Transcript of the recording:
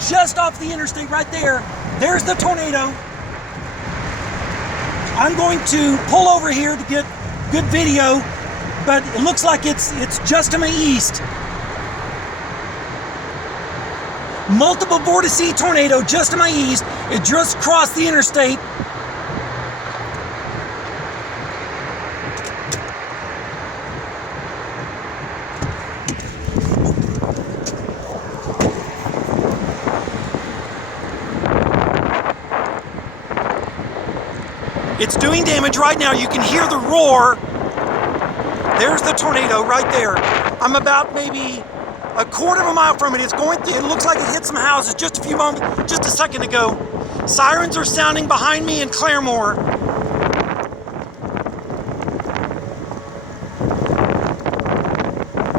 just off the interstate right there. There's the tornado. I'm going to pull over here to get good video, but it looks like it's just to my east. Multiple vortice tornado just to my east. It just crossed the interstate. It's doing damage right now. You can hear the roar. There's the tornado right there. I'm about maybe a quarter of a mile from it. It looks like it hit some houses just a second ago. Sirens are sounding behind me in Claremore.